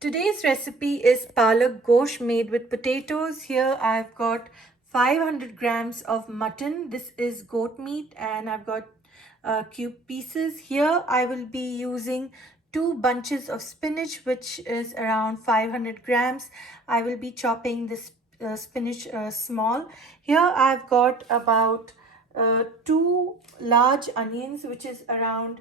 Today's recipe is Palak Gosht made with potatoes. Here I've got 500 grams of mutton. This is goat meat and I've got cube pieces. Here I will be using 2 bunches of spinach, which is around 500 grams. I will be chopping this spinach small. Here I've got about 2 large onions, which is around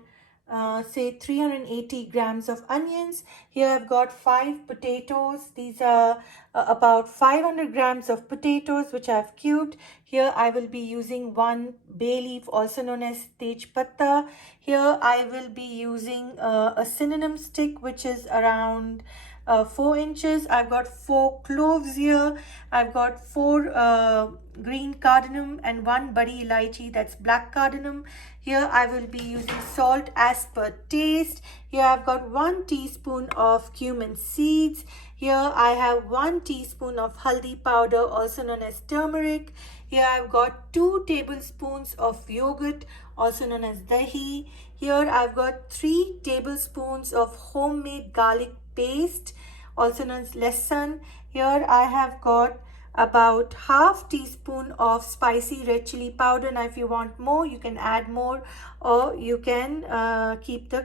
say 380 grams of onions. Here I've got 5 potatoes. These are about 500 grams of potatoes which I've cubed. Here I will be using 1 bay leaf, also known as tej patta. Here I will be using a cinnamon stick, which is around 4 inches. I've got 4 cloves here. I've got 4 green cardamom and 1 badi elaichi, that's black cardamom. Here I will be using salt as per taste. Here I've got 1 teaspoon of cumin seeds. Here I have 1 teaspoon of haldi powder, also known as turmeric. Here I've got 2 tablespoons of yogurt, also known as dahi. Here I've got 3 tablespoons of homemade garlic paste, also known as lesan. Here I have got about half teaspoon of spicy red chili powder. Now if you want more, you can add more, or you can keep the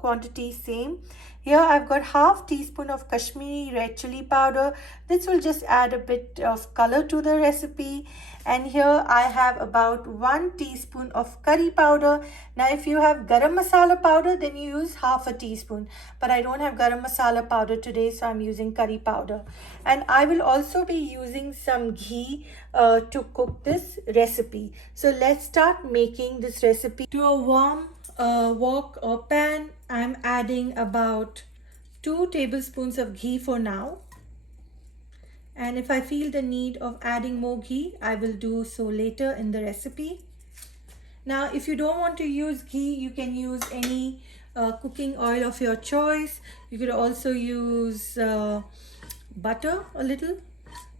quantity same. Here I've got half teaspoon of Kashmiri red chili powder. This will just add a bit of color to the recipe. And here I have about 1 teaspoon of curry powder. Now if you have garam masala powder, then you use half a teaspoon. But I don't have garam masala powder today, so I'm using curry powder. And I will also be using some ghee to cook this recipe. So let's start making this recipe. To a warm wok or pan, I'm adding about 2 tablespoons of ghee for now. And if I feel the need of adding more ghee, I will do so later in the recipe. Now, if you don't want to use ghee, you can use any cooking oil of your choice. You could also use butter a little,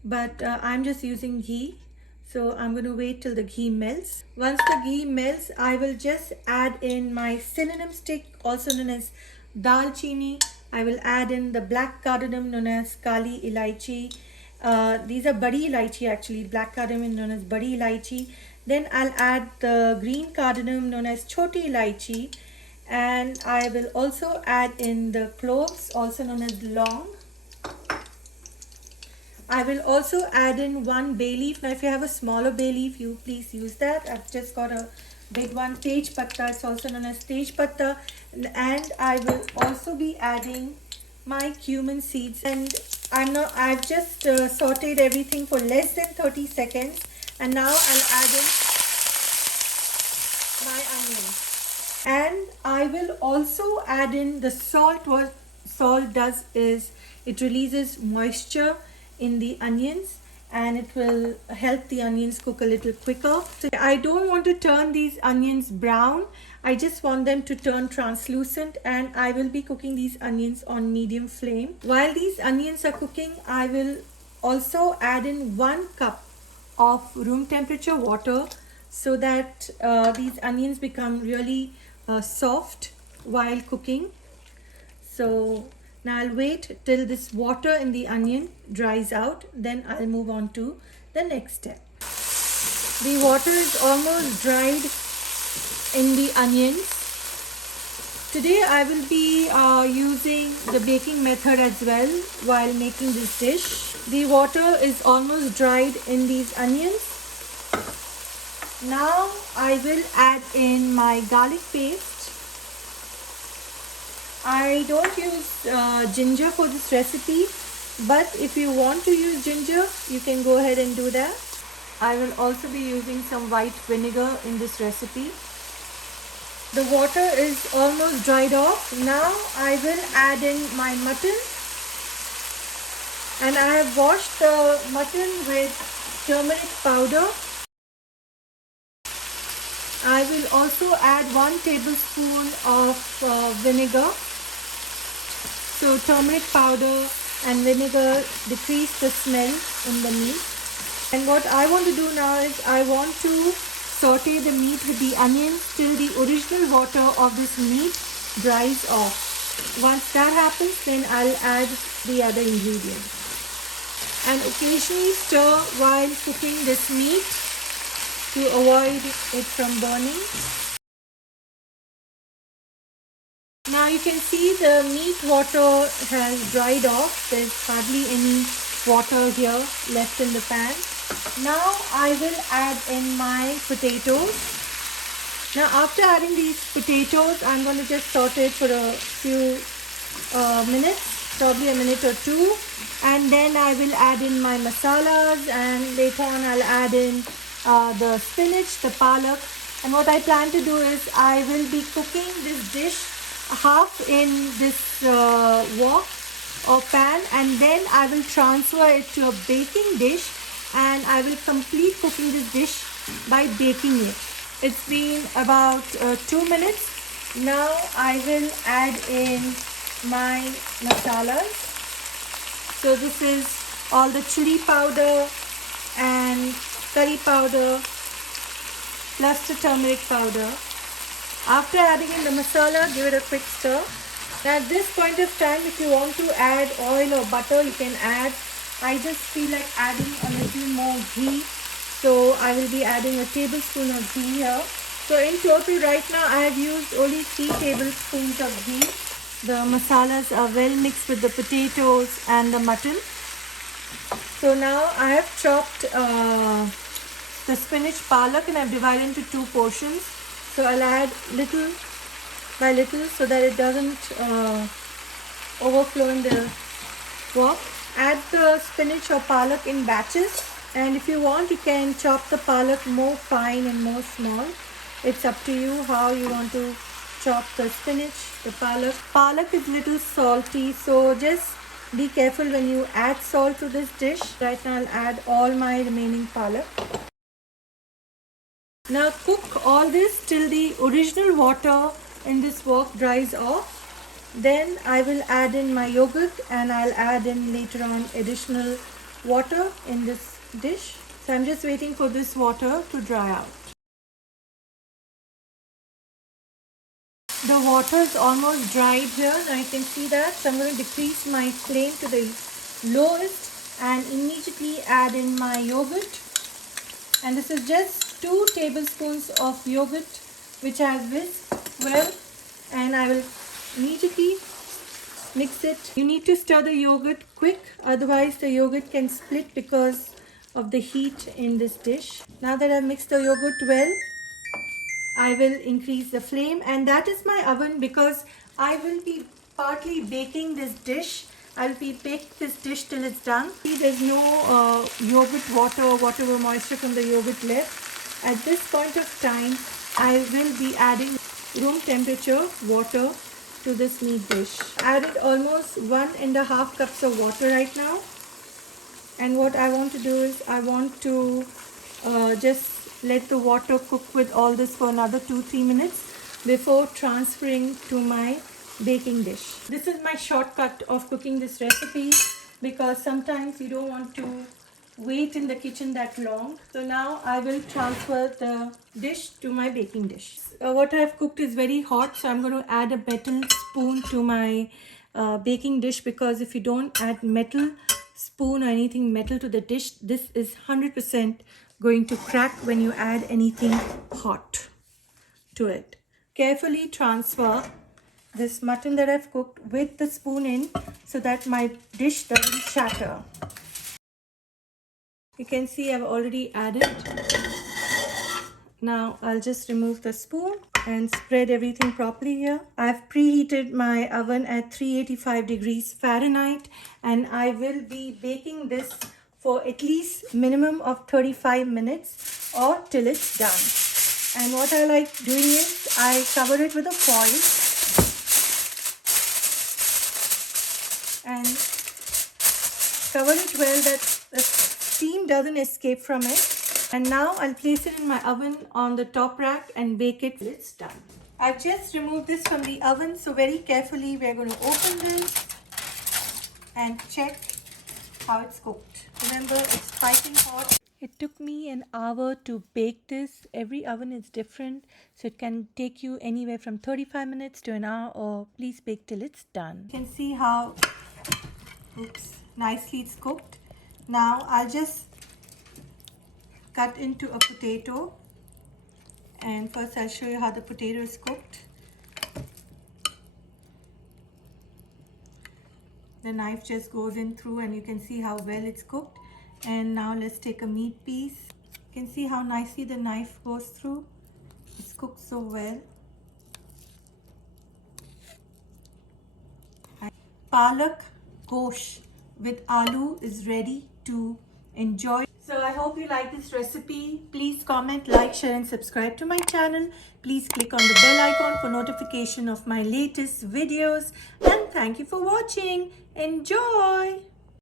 but I'm just using ghee. So I'm going to wait till the ghee melts. Once the ghee melts, I will just add in my cinnamon stick, also known as dalchini. I will add in the black cardamom, known as kali elaichi. These are badi elaichi actually, black cardamom known as badi elaichi. Then I'll add the green cardamom known as choti elaichi, and I will also add in the cloves, also known as long. I will also add in 1 bay leaf. Now if you have a smaller bay leaf, you please use that. I've just got a big one, tej patta, it's also known as tej patta. And I will also be adding my cumin seeds, and I've just sauteed everything for less than 30 seconds, and now I'll add in my onions, and I will also add in the salt. What salt does is it releases moisture in the onions and it will help the onions cook a little quicker. So I don't want to turn these onions brown. I just want them to turn translucent, and I will be cooking these onions on medium flame. While these onions are cooking, I will also add in 1 cup of room temperature water so that these onions become really soft while cooking. So now I'll wait till this water in the onion dries out, then I'll move on to the next step. The water is almost dried in the onions. Today I will be using the baking method as well while making this dish. The water is almost dried in these onions. Now I will add in my garlic paste. I don't use ginger for this recipe, but if you want to use ginger, you can go ahead and do that. I will also be using some white vinegar in this recipe. The water is almost dried off. Now I will add in my mutton, and I have washed the mutton with turmeric powder. I will also add 1 tablespoon of vinegar. So turmeric powder and vinegar decrease the smell in the meat. And what I want to do now is I want to saute the meat with the onions till the original water of this meat dries off. Once that happens, then I'll add the other ingredients. And occasionally stir while cooking this meat to avoid it from burning. Now you can see the meat water has dried off. There's hardly any water here left in the pan. Now I will add in my potatoes. Now after adding these potatoes, I'm going to just saute it for a few minutes, probably a minute or two. And then I will add in my masalas, and later on I'll add in the spinach, the palak. And what I plan to do is I will be cooking this dish half in this wok or pan, and then I will transfer it to a baking dish, and I will complete cooking this dish by baking it. It's been about 2 minutes. Now I will add in my masalas. So this is all the chili powder and curry powder plus the turmeric powder. After adding in the masala, give it a quick stir. Now at this point of time, if you want to add oil or butter, you can add. I just feel like adding a little more ghee. So I will be adding a tablespoon of ghee here. So in total right now I have used only 3 tablespoons of ghee. The masalas are well mixed with the potatoes and the mutton. So now I have chopped the spinach palak, and I've divided into 2 portions. So I'll add little by little so that it doesn't overflow in the wok. Add the spinach or palak in batches, and if you want you can chop the palak more fine and more small. It's up to you how you want to chop the spinach, the palak. Palak is little salty, so just be careful when you add salt to this dish. Right now I'll add all my remaining palak. Now cook all this till the original water in this wok dries off. Then I will add in my yogurt, and I'll add in later on additional water in this dish. So I'm just waiting for this water to dry out. The water is almost dried here. Now you can see that. So I'm going to decrease my flame to the lowest and immediately add in my yogurt. And this is just 2 tablespoons of yogurt which I have whisked well, and I will immediately mix it. You need to stir the yogurt quick, otherwise the yogurt can split because of the heat in this dish. Now that I've mixed the yogurt well, I will increase the flame, and that is my oven because I will be partly baking this dish. I'll be baking this dish till it's done. See, there's no yogurt water or whatever moisture from the yogurt left. At this point of time, I will be adding room temperature water to this meat dish. Added almost 1.5 cups of water right now. And what I want to do is I want to just let the water cook with all this for another 2-3 minutes before transferring to my baking dish. This is my shortcut of cooking this recipe because sometimes you don't want to wait in the kitchen that long. So now I will transfer the dish to my baking dish. What I've cooked is very hot, so I'm going to add a metal spoon to my baking dish, because if you don't add metal spoon or anything metal to the dish, this is 100% going to crack when you add anything hot to it. Carefully transfer this mutton that I've cooked with the spoon in so that my dish doesn't shatter. You can see I've already added. Now I'll just remove the spoon and spread everything properly here. I've preheated my oven at 385 degrees Fahrenheit, and I will be baking this for at least minimum of 35 minutes or till it's done. And what I like doing is I cover it with a foil and cover it well that the steam doesn't escape from it. And now I'll place it in my oven on the top rack and bake it till it's done. I've just removed this from the oven, so very carefully we're going to open this and check how it's cooked. Remember, it's piping hot. It took me an hour to bake this. Every oven is different, so it can take you anywhere from 35 minutes to an hour, or please bake till it's done. You can see how nicely it's cooked. Now I'll just cut into a potato, and first I'll show you how the potato is cooked. The knife just goes in through and you can see how well it's cooked. And now let's take a meat piece. You can see how nicely the knife goes through. It's cooked so well. Palak Gosht with aloo is ready to enjoy. So I hope you like this recipe. Please comment, like, share and subscribe to my channel. Please click on the bell icon for notification of my latest videos. And thank you for watching. Enjoy!